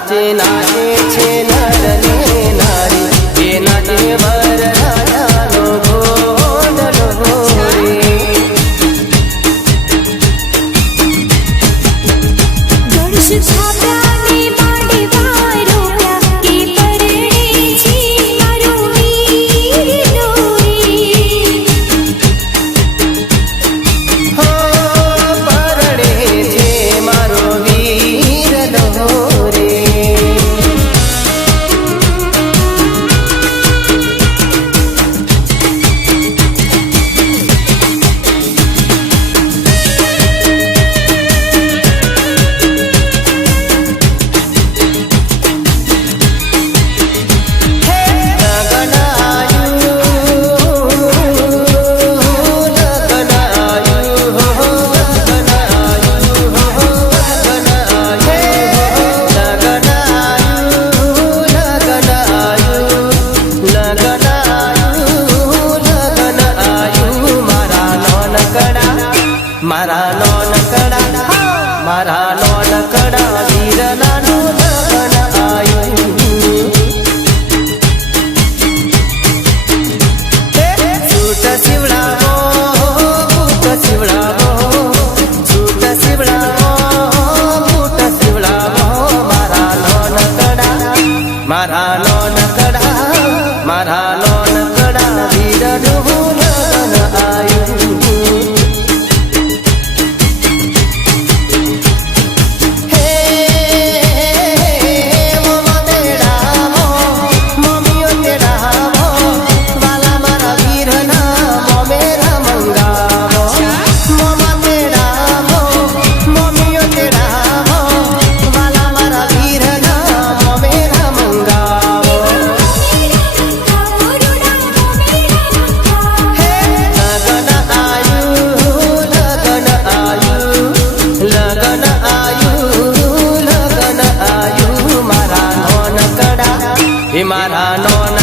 નાચે નાચે છે નર ને નારી એ નાચે વર રાજાનો ઘોડલો રે ગણેશ છાપ્યાને માંડે વારો કે પરણે છે મારો વીરનો રે હો પરણે છે મારો વીરનો રે મારા નોનકડા વીરનાનું લગન આયું સૂટ શિવડાવો બૂટ શિવડાવો સૂટ શિવડાવો બૂટ શિવડાવો મારા નોનકડા વીરનું લગન આયું મારા નોન